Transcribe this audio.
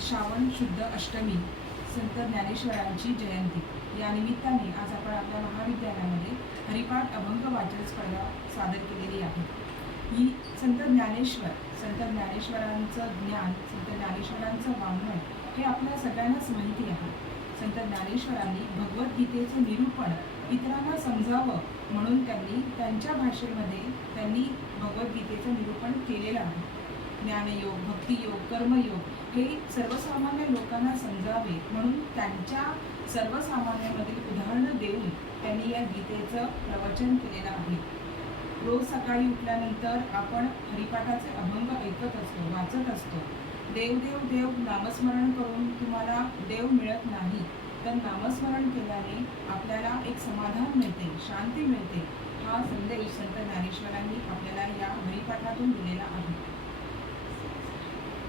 श्रावण शुद्ध अष्टमी संत ज्ञानेश्वरांची जयंती. या निमित्ताने आज आपण आपल्या महाविद्यालयामध्ये हरिपाठ अभंग वाचन स्पर्धा सादर केलेली आहे. ही संत ज्ञानेश्वर संत ज्ञानेश्वरांचं ज्ञान संत ज्ञानेश्वरांचं वाङ्मय हे आपल्या सगळ्यांनाच माहिती आहे. संत ज्ञानेश्वरांनी भगवद्गीतेचं निरूपण इतरांना समजावं म्हणून त्यांनी त्यांच्या भाषेमध्ये त्यांनी भगवद्गीतेचं निरूपण केलेलं आहे. ज्ञानयोग भक्तियोग कर्मयोग हे सर्वसामान्य लोकांना समजावे म्हणून त्यांच्या सर्वसामान्यामधील उदाहरणं देऊन त्यांनी या गीतेचं प्रवचन केलेलं आहे. रोज सकाळी उठल्यानंतर आपण हरिपाठाचे अभंग ऐकत असतो वाचत असतो. देव देव देव नामस्मरण करून तुम्हाला देव मिळत नाही तर नामस्मरण केल्याने आपल्याला एक समाधान मिळते शांती मिळते. हा संदेश संत ज्ञानेश्वरांनी आपल्याला या हरिपाठातून दिलेला आहे.